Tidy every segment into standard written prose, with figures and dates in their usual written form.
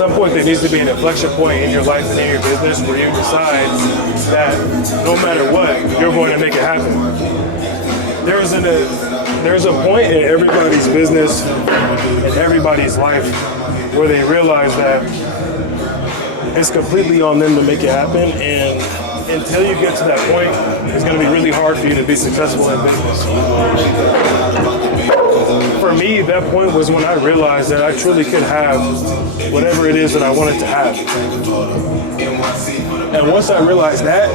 some point there needs to be an inflection point in your life and in your business where you decide that no matter what, you're going to make it happen. There's a point in everybody's business and everybody's life where they realize that it's completely on them to make it happen, and until you get to that point, it's going to be really hard for you to be successful in business. For me, that point was when I realized that I truly could have whatever it is that I wanted to have. And once I realized that,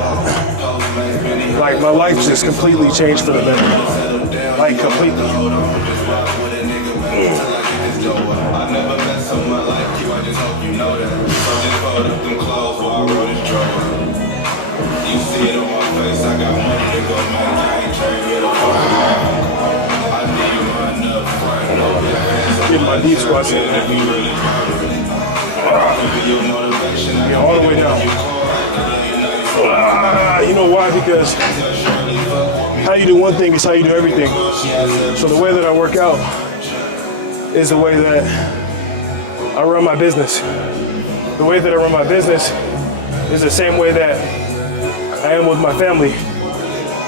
like, my life just completely changed for the better. Like, completely. You see it on my face, I got money to go, man. I ain't trying to I need my enough front over. Get my deep squats in. Yeah, all the way down. You know why? Because how you do one thing is how you do everything. So the way that I work out is the way that I run my business. The way that I run my business is the same way that I am with my family.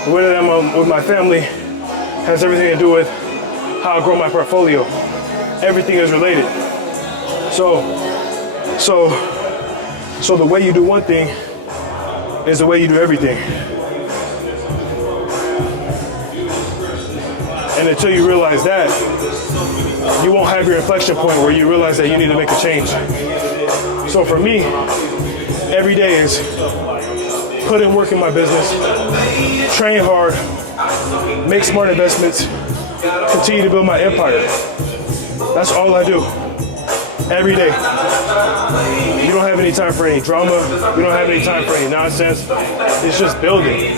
The way that I'm with my family has everything to do with how I grow my portfolio. Everything is related. So the way you do one thing is the way you do everything. And until you realize that, you won't have your inflection point where you realize that you need to make a change. So for me, every day is put in work in my business, train hard, make smart investments, continue to build my empire. That's all I do. Every day. You don't have any time for any drama. You don't have any time for any nonsense. It's just building.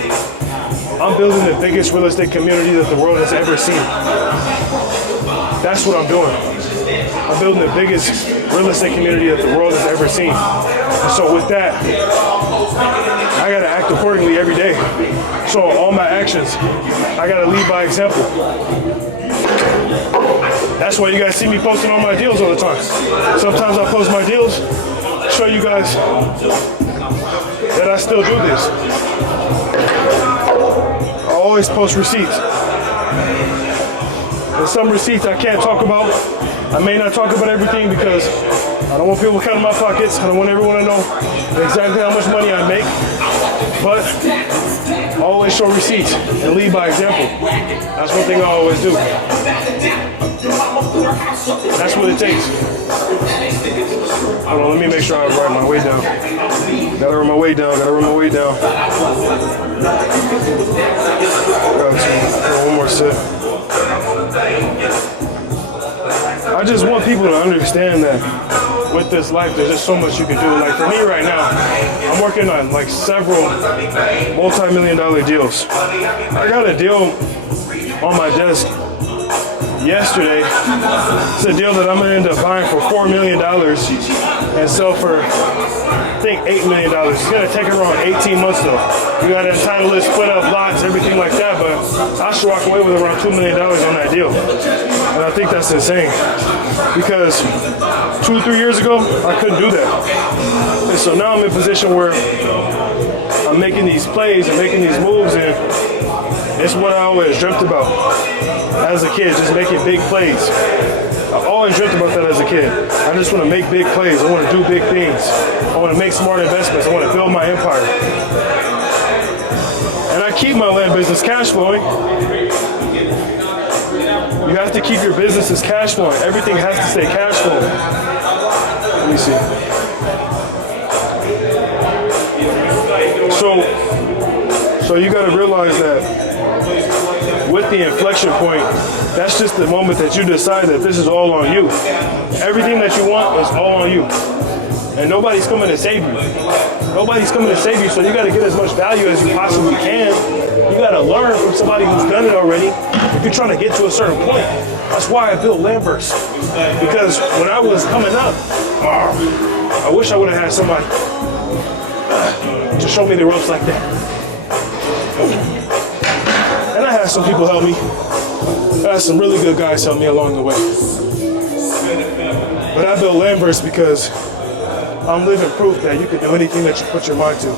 I'm building the biggest real estate community that the world has ever seen. That's what I'm doing. I'm building the biggest real estate community that the world has ever seen. And so with that, I gotta act accordingly every day. So all my actions, I gotta lead by example. That's why you guys see me posting all my deals all the time. Sometimes I post my deals, show you guys that I still do this. I always post receipts. And some receipts I can't talk about. I may not talk about everything because I don't want people counting my pockets. I don't want everyone to know exactly how much money I make. But I always show receipts and lead by example. That's one thing I always do. That's what it takes. Hold on, let me make sure I write my way down. Gotta run my way down, gotta run my way down. One more sip. I just want people to understand that with this life, there's just so much you can do. Like for me right now, I'm working on like several multi-million-dollar deals. I got a deal on my desk yesterday. It's a deal that I'm gonna end up buying for $4 million and sell for, I think, $8 million. It's gonna take around 18 months though. We gotta entitle it, split up lots, everything like that, but I should walk away with around $2 million on that deal. And I think that's insane because 2 or 3 years ago, I couldn't do that. And so now I'm in a position where I'm making these plays and making these moves, and it's what I always dreamt about as a kid, just making big plays. I always dreamt about that as a kid. I just want to make big plays. I want to do big things. I want to make smart investments. I want to build my empire. And I keep my land business cash flowing. You have to keep your businesses cash flowing. Everything has to stay cash flowing. Let me see. So you got to realize that with the inflection point, that's just the moment that you decide that this is all on you. Everything that you want is all on you. And nobody's coming to save you. Nobody's coming to save you, so you got to get as much value as you possibly can. You got to learn from somebody who's done it already if you're trying to get to a certain point. That's why I built Landverse. Because when I was coming up, I wish I would have had somebody to show me the ropes like that. And I had some people help me. I had some really good guys help me along the way. But I built Landverse because I'm living proof that you can do anything that you put your mind to.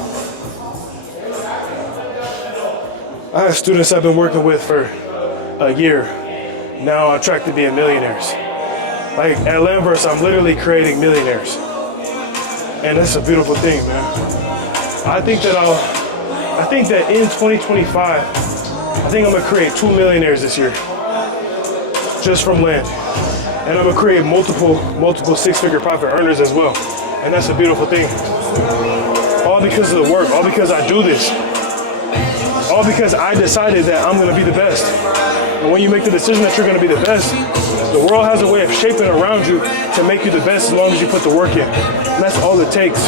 I have students I've been working with for a year now on track to being millionaires. Like at Lamverse, I'm literally creating millionaires. And that's a beautiful thing, man. I think that in 2025, I think I'm gonna create 2 millionaires this year. Just from land. And I'm gonna create multiple six-figure profit earners as well. And that's a beautiful thing. All because of the work, all because I do this. All because I decided that I'm gonna be the best. And when you make the decision that you're gonna be the best, the world has a way of shaping around you to make you the best as long as you put the work in. And that's all it takes.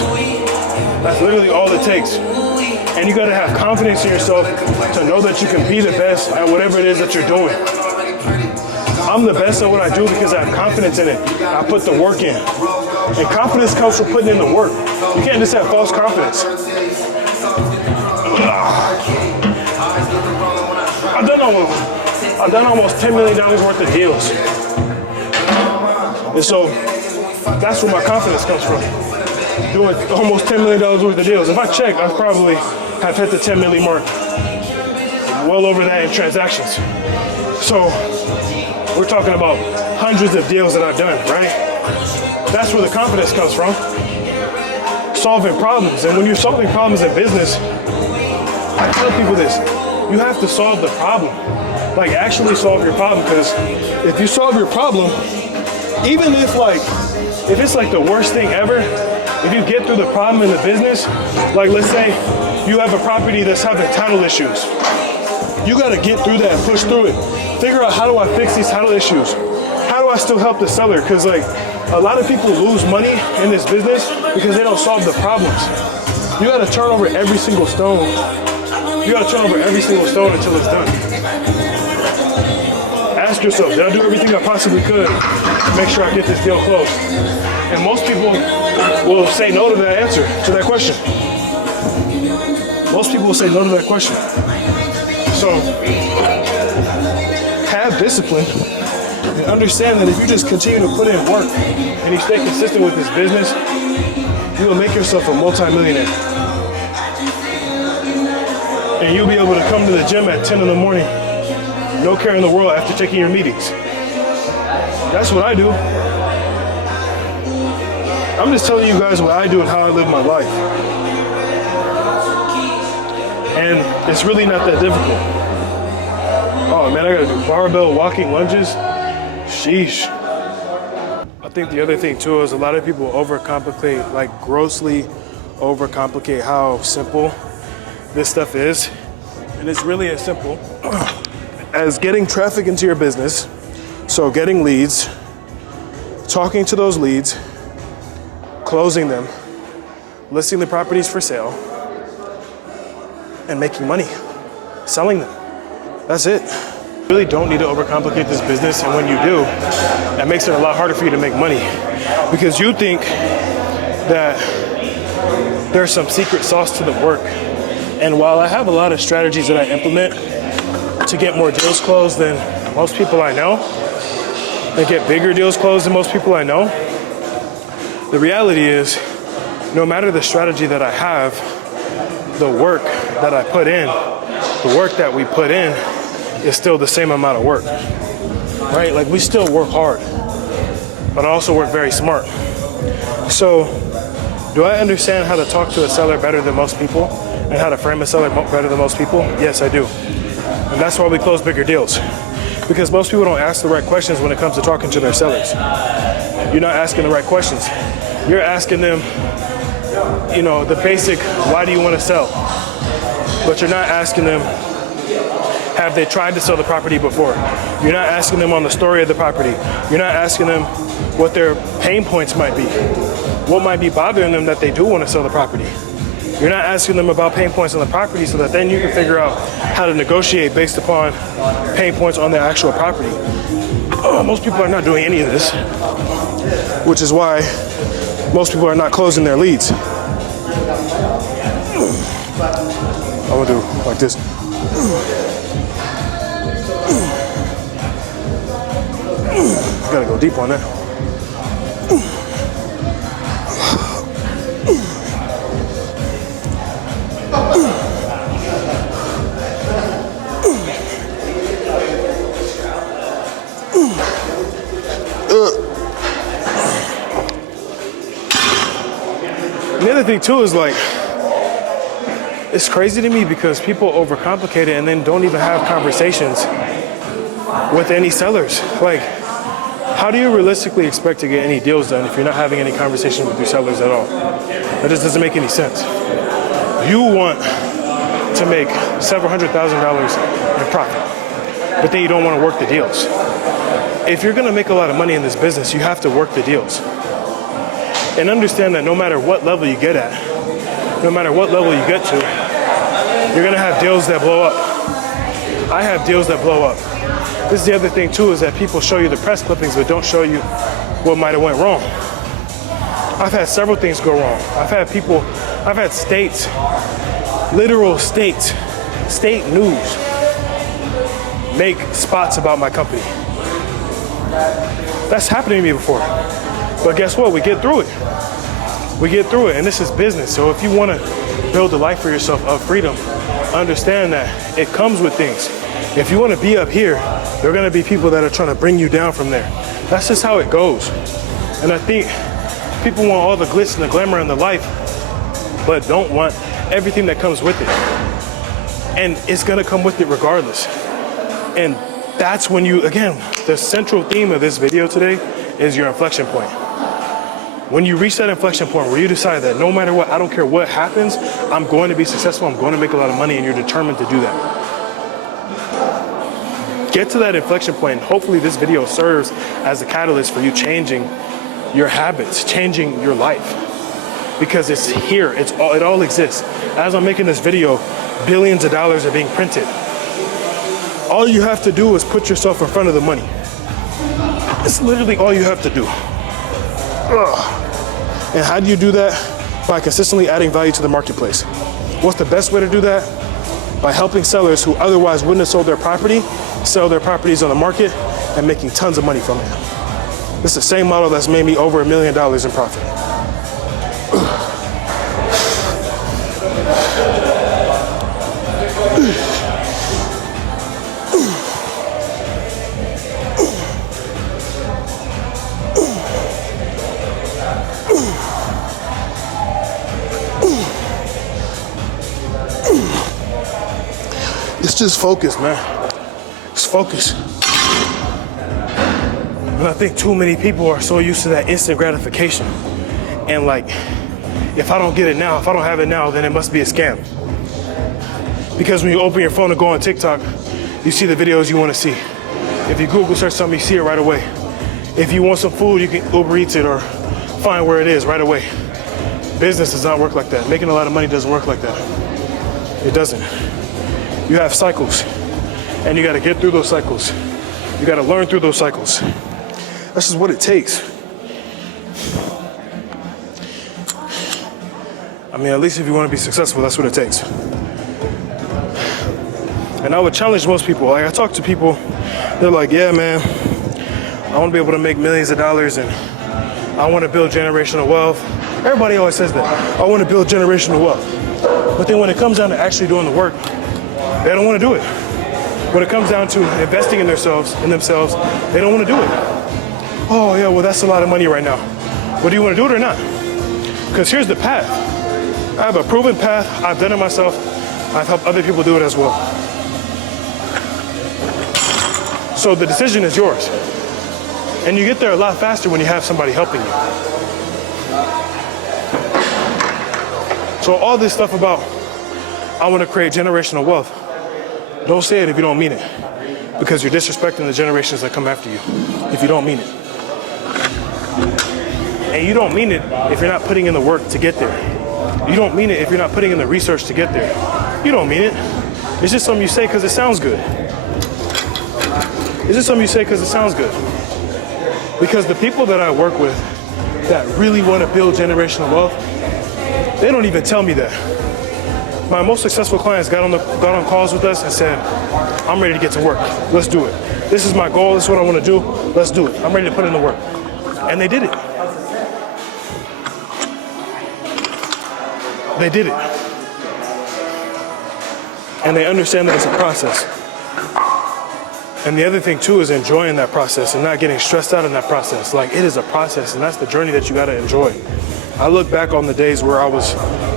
That's literally all it takes. And you gotta have confidence in yourself to know that you can be the best at whatever it is that you're doing. I'm the best at what I do because I have confidence in it. I put the work in. And confidence comes from putting in the work. You can't just have false confidence. I've done almost $10 million worth of deals. And so that's where my confidence comes from. Doing almost $10 million worth of deals. If I check, I probably have hit the 10 million mark. Well over that in transactions. So we're talking about hundreds of deals that I've done, right? That's where the confidence comes from. Solving problems. And when you're solving problems in business, I tell people this, you have to solve the problem. Like actually solve your problem, because if you solve your problem, even if it's like the worst thing ever, if you get through the problem in the business, like let's say you have a property that's having title issues. You gotta get through that and push through it. Figure out, how do I fix these title issues? How do I still help the seller? Because like a lot of people lose money in this business because they don't solve the problems. You gotta turn over every single stone. You gotta turn over every single stone until it's done. Ask yourself, did I do everything I possibly could to make sure I get this deal closed? And most people will say no to that answer, to that question. Most people will say no to that question. So, have discipline and understand that if you just continue to put in work and you stay consistent with this business, you will make yourself a multi-millionaire. And you'll be able to come to the gym at 10 in the morning, no care in the world, after taking your meetings. That's what I do. I'm just telling you guys what I do and how I live my life. And it's really not that difficult. Oh man, I gotta do barbell walking lunges. Sheesh. I think the other thing too is a lot of people overcomplicate, like grossly overcomplicate how simple this stuff is. And it's really as simple as getting traffic into your business. So getting leads, talking to those leads, closing them, listing the properties for sale, and making money, selling them. That's it. You really don't need to overcomplicate this business, and when you do, that makes it a lot harder for you to make money, because you think that there's some secret sauce to the work. And while I have a lot of strategies that I implement to get more deals closed than most people I know, and get bigger deals closed than most people I know, the reality is, no matter the strategy that I have, the work that I put in, the work that we put in is still the same amount of work, right? Like we still work hard, but I also work very smart. So do I understand how to talk to a seller better than most people and how to frame a seller better than most people? Yes, I do. And that's why we close bigger deals, because most people don't ask the right questions when it comes to talking to their sellers. You're not asking the right questions. You're asking them, the basic, why do you want to sell? But you're not asking them, have they tried to sell the property before? You're not asking them on the story of the property. You're not asking them what their pain points might be. What might be bothering them that they do want to sell the property. You're not asking them about pain points on the property so that then you can figure out how to negotiate based upon pain points on the actual property. Most people are not doing any of this, which is why most people are not closing their leads. I'm gonna do like this. Gotta go deep on that. And the other thing too is like, it's crazy to me because people overcomplicate it and then don't even have conversations with any sellers. Like, how do you realistically expect to get any deals done if you're not having any conversation with your sellers at all? That just doesn't make any sense. You want to make several $100,000 in profit, but then you don't want to work the deals. If you're going to make a lot of money in this business, you have to work the deals. And understand that no matter what level you get at, no matter what level you get to, you're going to have deals that blow up. I have deals that blow up. This is the other thing too, is that people show you the press clippings but don't show you what might have went wrong. I've had several things go wrong. I've had states, literal states, state news make spots about my company. That's happened to me before. But guess what? We get through it. We get through it, and this is business. So if you want to build a life for yourself of freedom, understand that it comes with things. If you want to be up here, there are going to be people that are trying to bring you down from there. That's just how it goes. And I think people want all the glitz and the glamour in the life, but don't want everything that comes with it. And it's going to come with it regardless. And that's when you, again, the central theme of this video today is your inflection point. When you reach that inflection point where you decide that no matter what, I don't care what happens, I'm going to be successful, I'm going to make a lot of money, and you're determined to do that. Get to that inflection point, and hopefully this video serves as a catalyst for you changing your habits, changing your life. Because it's here, it all exists. As I'm making this video, billions of dollars are being printed. All you have to do is put yourself in front of the money. It's literally all you have to do. And how do you do that? By consistently adding value to the marketplace. What's the best way to do that? By helping sellers who otherwise wouldn't have sold their property, sell their properties on the market and making tons of money from it. It's the same model that's made me over $1 million in profit. It's just focus, man. Just focus. And I think too many people are so used to that instant gratification. And like, if I don't get it now, if I don't have it now, then it must be a scam. Because when you open your phone and go on TikTok, you see the videos you want to see. If you Google search something, you see it right away. If you want some food, you can Uber Eats it or find where it is right away. Business does not work like that. Making a lot of money doesn't work like that. It doesn't. You have cycles, and you got to get through those cycles. You got to learn through those cycles. That's just what it takes. I mean, at least if you want to be successful, that's what it takes. And I would challenge most people. Like, I talk to people, they're like, yeah, man, I want to be able to make millions of dollars, and I want to build generational wealth. Everybody always says that. I want to build generational wealth. But then when it comes down to actually doing the work, they don't want to do it. When it comes down to investing in themselves, they don't want to do it. Oh yeah, well that's a lot of money right now. Well, do you want to do it or not? Because here's the path. I have a proven path. I've done it myself. I've helped other people do it as well. So the decision is yours. And you get there a lot faster when you have somebody helping you. So all this stuff about, I want to create generational wealth, don't say it if you don't mean it, because you're disrespecting the generations that come after you if you don't mean it. And you don't mean it if you're not putting in the work to get there. You don't mean it if you're not putting in the research to get there. You don't mean it. It's just something you say because it sounds good. It's just something you say because it sounds good. Because the people that I work with that really want to build generational wealth, they don't even tell me that. My most successful clients got on calls with us and said, I'm ready to get to work. Let's do it. This is my goal. This is what I want to do. Let's do it. I'm ready to put in the work. And they did it. They did it. And they understand that it's a process. And the other thing too is enjoying that process and not getting stressed out in that process. Like, it is a process, and that's the journey that you got to enjoy. I look back on the days where I was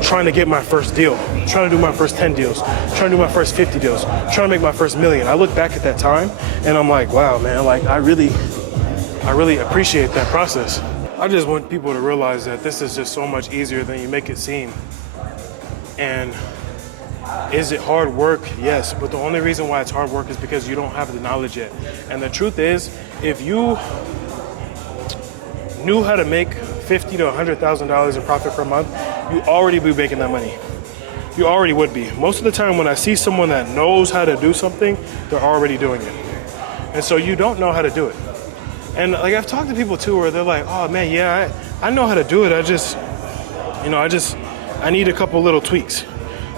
trying to get my first deal, trying to do my first 10 deals, trying to do my first 50 deals, trying to make my first million. I look back at that time and I'm like, wow, man, like I really appreciate that process. I just want people to realize that this is just so much easier than you make it seem. And is it hard work? Yes, but the only reason why it's hard work is because you don't have the knowledge yet. And the truth is, if you knew how to make $50,000 to $100,000 in profit per month, you already be making that money. You already would be. Most of the time when I see someone that knows how to do something, they're already doing it. And so you don't know how to do it. And like I've talked to people too where they're like, oh man, yeah, I know how to do it. I need a couple little tweaks.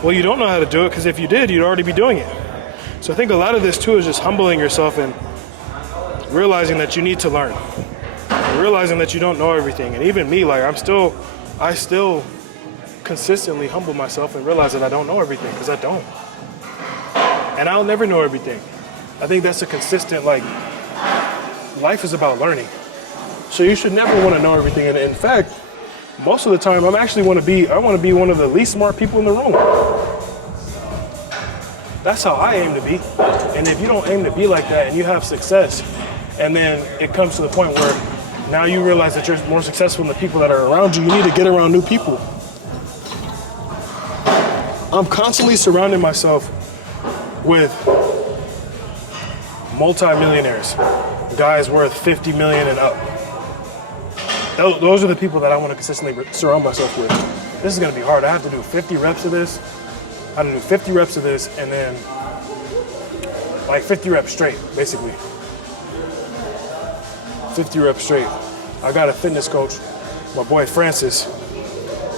Well, you don't know how to do it because if you did, you'd already be doing it. So I think a lot of this too is just humbling yourself and realizing that you need to learn. Realizing that you don't know everything. And even me, like I still consistently humble myself and realize that I don't know everything because I don't. And I'll never know everything. I think that's a consistent, like, life is about learning. So you should never want to know everything. And in fact, most of the time, I want to be one of the least smart people in the room. That's how I aim to be. And if you don't aim to be like that and you have success, and then it comes to the point where now you realize that you're more successful than the people that are around you, you need to get around new people. I'm constantly surrounding myself with multi-millionaires, guys worth 50 million and up. Those are the people that I want to consistently surround myself with. This is going to be hard. I have to do 50 reps of this. I have to do 50 reps of this and then like 50 reps straight, basically. 50 reps straight. I got a fitness coach, my boy Francis.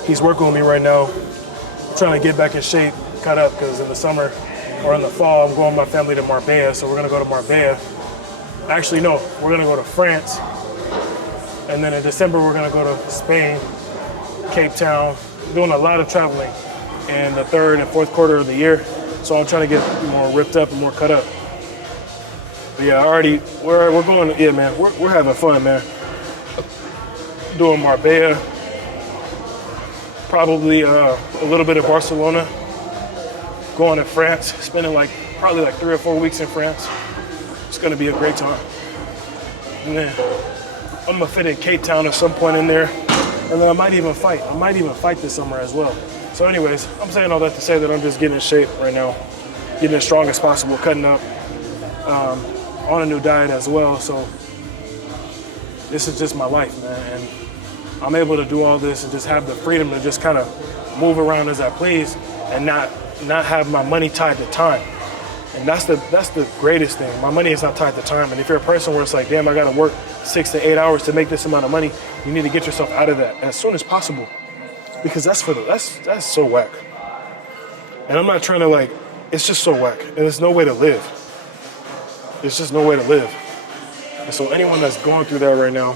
He's working with me right now. I'm trying to get back in shape, cut up, because in the summer or in the fall, I'm going with my family to Marbella, so we're gonna go to Marbella. Actually, no, we're gonna go to France. And then in December, we're gonna go to Spain, Cape Town. We're doing a lot of traveling in the third and fourth quarter of the year. So I'm trying to get more ripped up and more cut up. But yeah, we're going, yeah, man, we're having fun, man. Doing Marbella, probably a little bit of Barcelona, going to France, spending probably 3 or 4 weeks in France. It's gonna be a great time. And then I'm gonna fit in Cape Town at some point in there, and then I might even fight. This summer as well. So anyways, I'm saying all that to say that I'm just getting in shape right now, getting as strong as possible, cutting up, on a new diet as well. So this is just my life, man. And I'm able to do all this and just have the freedom to just kind of move around as I please and not have my money tied to time. And that's the greatest thing. My money is not tied to time. And if you're a person where it's like, damn, I gotta work 6 to 8 hours to make this amount of money, you need to get yourself out of that as soon as possible. Because that's so whack. And I'm not trying to it's just so whack. And there's no way to live. There's just no way to live. And so anyone that's going through that right now,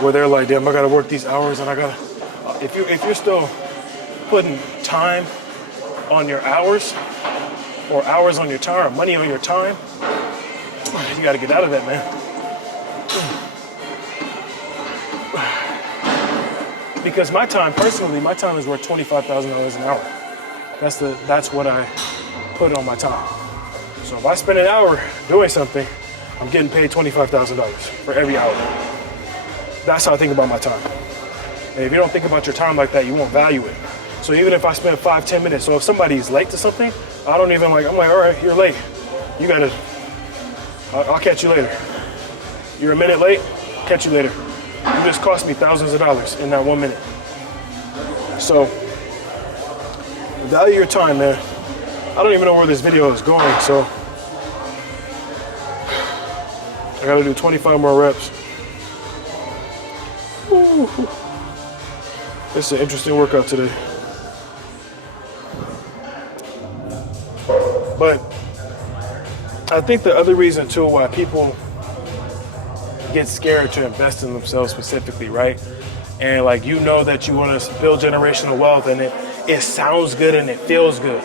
where they're like, damn, I gotta work these hours and I gotta, if you're still putting time on your hours, or hours on your time, or money on your time, you gotta get out of that, man. Because my time, personally, my time is worth $25,000 an hour. That's what I put on my time. So if I spend an hour doing something, I'm getting paid $25,000 for every hour. That's how I think about my time. And if you don't think about your time like that, you won't value it. So even if I spend 5-10 minutes, so if somebody's late to something, I don't even I'm like, all right, you're late. I'll catch you later. You're a minute late, catch you later. You just cost me thousands of dollars in that 1 minute. So value your time, man. I don't even know where this video is going, so I gotta do 25 more reps. Woo. This is an interesting workout today. But I think the other reason too why people get scared to invest in themselves specifically, right? And that you want to build generational wealth and it sounds good and it feels good,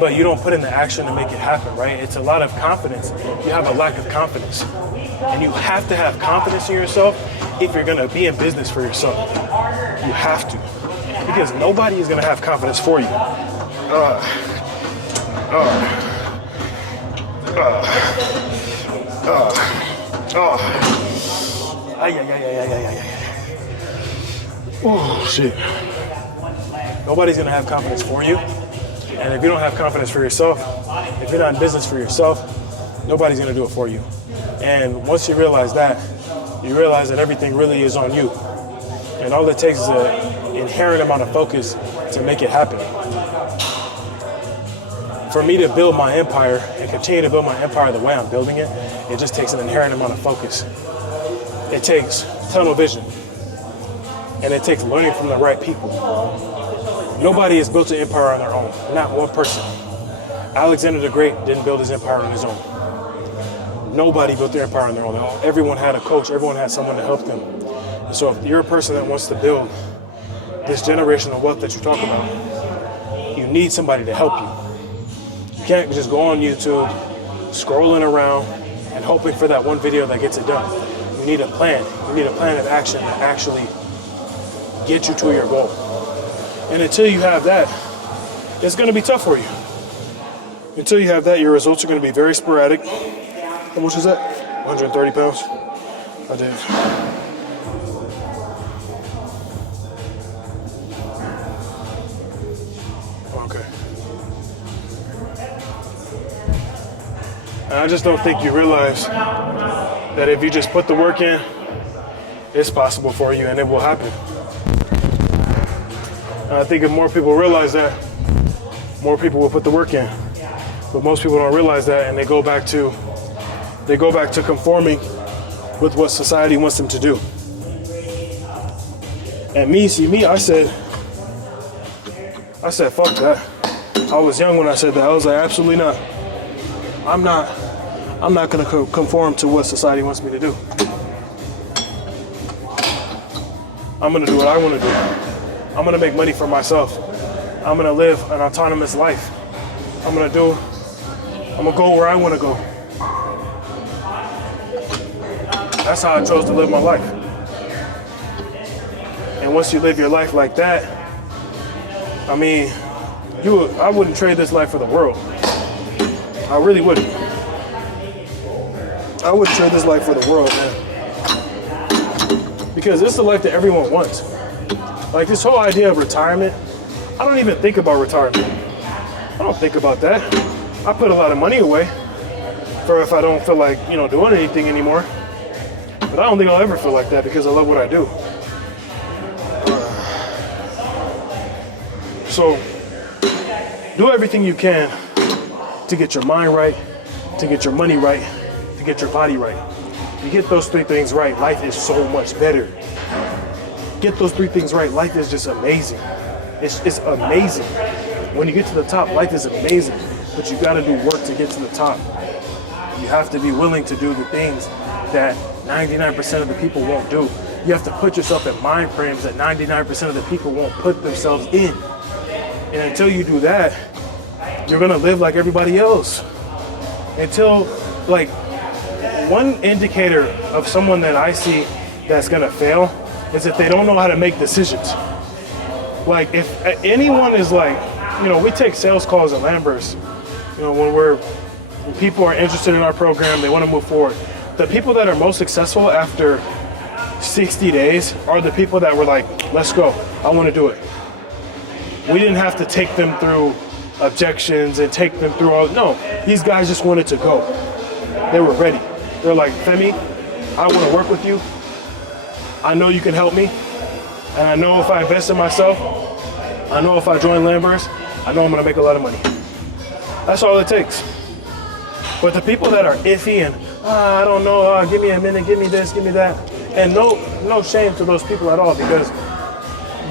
but you don't put in the action to make it happen, right? It's a lot of confidence. You have a lack of confidence. And you have to have confidence in yourself if you're gonna be in business for yourself. You have to. Because nobody is gonna have confidence for you. Oh, shit. Nobody's gonna have confidence for you. And if you don't have confidence for yourself, if you're not in business for yourself, nobody's gonna do it for you. And once you realize that, you realize that everything really is on you. And all it takes is an inherent amount of focus to make it happen. For me to build my empire and continue to build my empire the way I'm building it, it just takes an inherent amount of focus. It takes tunnel vision. And it takes learning from the right people. Nobody has built an empire on their own, not one person. Alexander the Great didn't build his empire on his own. Nobody built their empire on their own. Everyone had a coach, everyone had someone to help them. And so if you're a person that wants to build this generational wealth that you talk about, you need somebody to help you. You can't just go on YouTube, scrolling around, and hoping for that one video that gets it done. You need a plan. You need a plan of action that actually get you to your goal. And until you have that, it's going to be tough for you. Until you have that, your results are going to be very sporadic. How much is that? 130 pounds? I did. Okay. And I just don't think you realize that if you just put the work in, it's possible for you and it will happen. And I think if more people realize that, more people will put the work in. But most people don't realize that, and they go back to conforming with what society wants them to do. And me, I said, fuck that. I was young when I said that. I was like, absolutely not. I'm not gonna conform to what society wants me to do. I'm gonna do what I wanna do. I'm gonna make money for myself. I'm gonna live an autonomous life. I'm gonna go where I wanna go. That's how I chose to live my life. And once you live your life like that, I mean, I wouldn't trade this life for the world. I really wouldn't. I wouldn't trade this life for the world, man. Because this is the life that everyone wants. Like this whole idea of retirement, I don't even think about retirement. I don't think about that. I put a lot of money away for if I don't feel like, doing anything anymore. But I don't think I'll ever feel like that because I love what I do. So do everything you can to get your mind right, to get your money right, to get your body right. You get those three things right, life is so much better. Get those three things right, life is just amazing. It's amazing. When you get to the top, life is amazing. But you gotta do work to get to the top. You have to be willing to do the things that 99% of the people won't do. You have to put yourself in mind frames that 99% of the people won't put themselves in. And until you do that, you're gonna live like everybody else. One indicator of someone that I see that's gonna fail is if they don't know how to make decisions. Like if anyone is like, we take sales calls at Lambert's, when people are interested in our program, they want to move forward. The people that are most successful after 60 days are the people that were like, let's go, I want to do it. We didn't have to take them through objections and take them through these guys just wanted to go. They were ready. They're like, Femi, I want to work with you. I know you can help me. And I know if I invest in myself, I know if I join Lambert's, I know I'm going to make a lot of money. That's all it takes. But the people that are iffy and, I don't know, give me a minute, give me this, give me that. And no shame to those people at all, because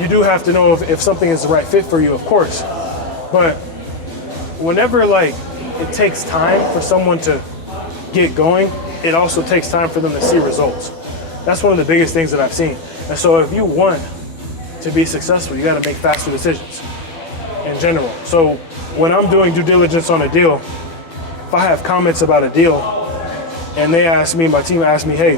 you do have to know if something is the right fit for you, of course. But whenever it takes time for someone to get going, it also takes time for them to see results. That's one of the biggest things that I've seen. And so if you want to be successful, you got to make faster decisions in general. So when I'm doing due diligence on a deal, if I have comments about a deal, and they ask me, my team asked me, hey,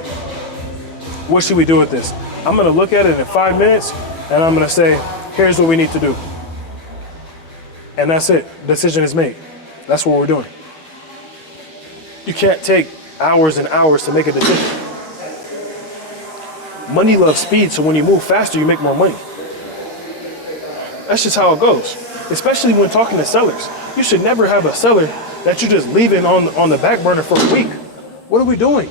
what should we do with this? I'm gonna look at it in 5 minutes and I'm gonna say, here's what we need to do. And that's it, decision is made. That's what we're doing. You can't take hours and hours to make a decision. Money loves speed, so when you move faster, you make more money. That's just how it goes, especially when talking to sellers. You should never have a seller that you're just leaving on the back burner for a week. What are we doing?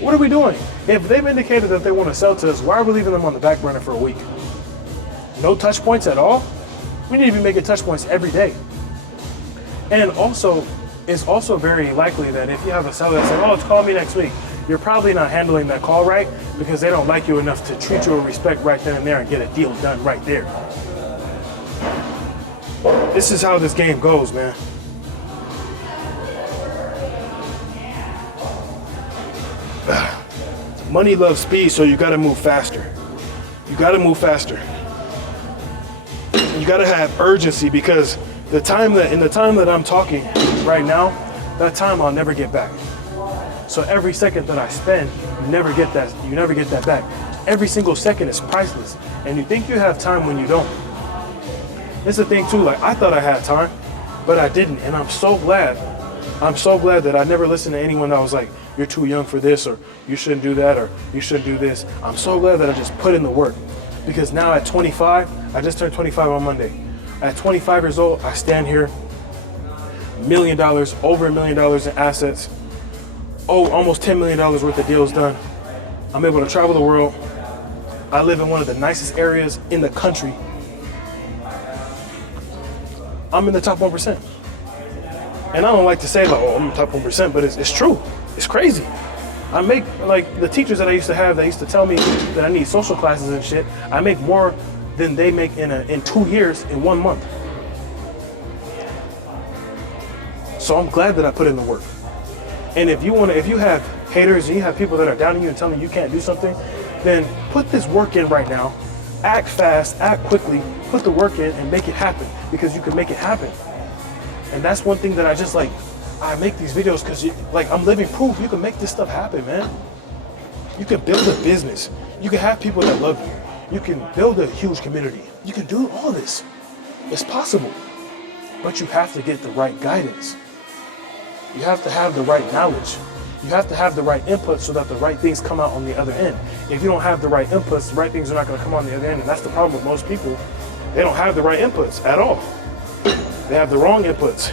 What are we doing? If they've indicated that they want to sell to us, why are we leaving them on the back burner for a week? No touch points at all? We need to be making touch points every day. And also, it's also very likely that if you have a seller that says, oh, call me next week, you're probably not handling that call right because they don't like you enough to treat you with respect right then and there and get a deal done right there. This is how this game goes, man. Money loves speed, so you gotta move faster. You gotta move faster. You gotta have urgency because in the time that I'm talking right now, that time I'll never get back. So every second that I spend, you never get that back. Every single second is priceless. And you think you have time when you don't. It's the thing too, like I thought I had time, but I didn't. And I'm so glad that I never listened to anyone that was like, you're too young for this, or you shouldn't do that, or you shouldn't do this. I'm so glad that I just put in the work. Because now at 25, I just turned 25 on Monday. At 25 years old, I stand here, $1 million, over $1 million in assets, almost $10 million worth of deals done. I'm able to travel the world. I live in one of the nicest areas in the country. I'm in the top 1%. And I don't like to say like, oh, I'm in the top 1%, but it's true. It's crazy. I make, like the teachers that I used to have, they used to tell me that I need social classes and shit. I make more than they make in 2 years in 1 month. So I'm glad that I put in the work. And if you have haters and you have people that are doubting you and telling you can't do something, then put this work in right now. Act fast, act quickly, put the work in and make it happen because you can make it happen. And that's one thing that I make these videos because I'm living proof you can make this stuff happen, man. You can build a business. You can have people that love you. You can build a huge community. You can do all this. It's possible. But you have to get the right guidance. You have to have the right knowledge. You have to have the right input so that the right things come out on the other end. If you don't have the right inputs, the right things are not going to come on the other end. And that's the problem with most people. They don't have the right inputs at all. They have the wrong inputs.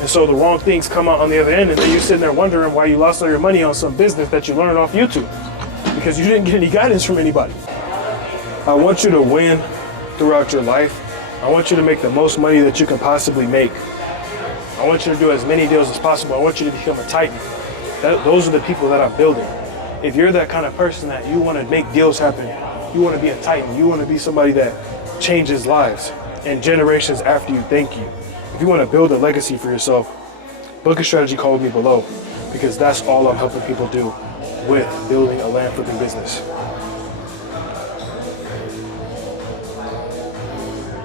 And so the wrong things come out on the other end, and then you're sitting there wondering why you lost all your money on some business that you learned off YouTube because you didn't get any guidance from anybody. I want you to win throughout your life. I want you to make the most money that you can possibly make. I want you to do as many deals as possible. I want you to become a titan. Those are the people that I'm building. If you're that kind of person that you want to make deals happen, you want to be a titan, you want to be somebody that changes lives and generations after you thank you. If you want to build a legacy for yourself, book a strategy call with me below because that's all I'm helping people do with building a land flipping business.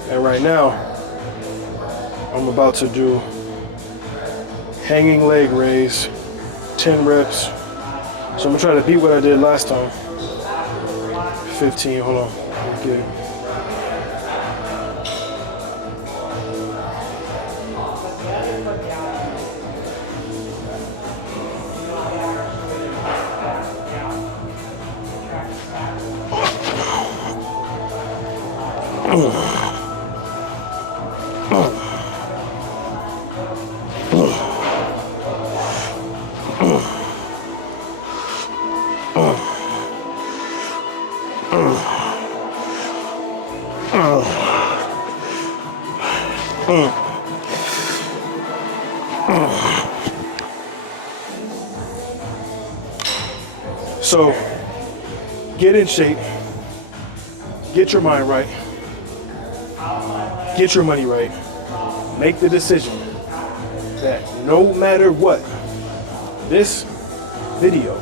And right now, I'm about to do hanging leg raise, 10 reps. So I'm gonna try to beat what I did last time. 15, hold on, let me get it. So get in shape, get your mind right, get your money right, make the decision that no matter what, this video,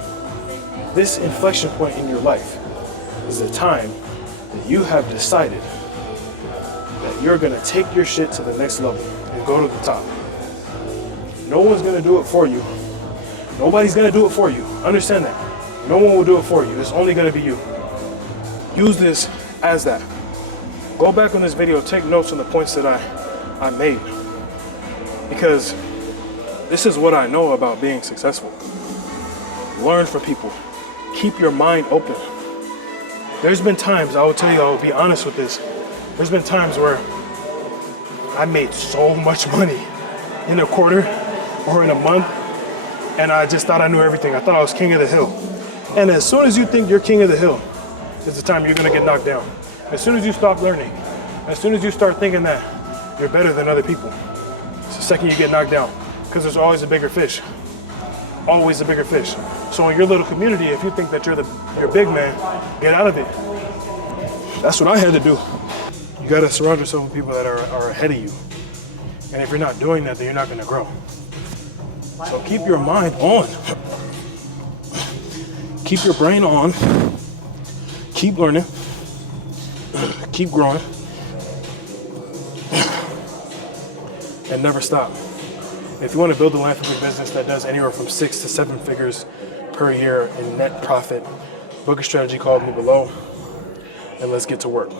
this inflection point in your life is the time that you have decided that you're gonna take your shit to the next level and go to the top. No one's gonna do it for you. Nobody's gonna do it for you. Understand that. No one will do it for you. It's only gonna be you. Use this as that. Go back on this video, take notes on the points that I made. Because this is what I know about being successful. Learn from people. Keep your mind open. There's been times, I will tell you, I will be honest with this. There's been times where I made so much money in a quarter or in a month, and I just thought I knew everything. I thought I was king of the hill. And as soon as you think you're king of the hill, is the time you're gonna get knocked down. As soon as you stop learning, as soon as you start thinking that you're better than other people, it's the second you get knocked down, because there's always a bigger fish. Always a bigger fish. So in your little community, if you think that you're big man, get out of it. That's what I had to do. You gotta surround yourself with people that are ahead of you. And if you're not doing that, then you're not gonna grow. So keep your mind on. Keep your brain on. Keep learning. Keep growing. And never stop. If you want to build a philanthropy business that does anywhere from 6 to 7 figures per year in net profit, book a strategy call me below, and let's get to work.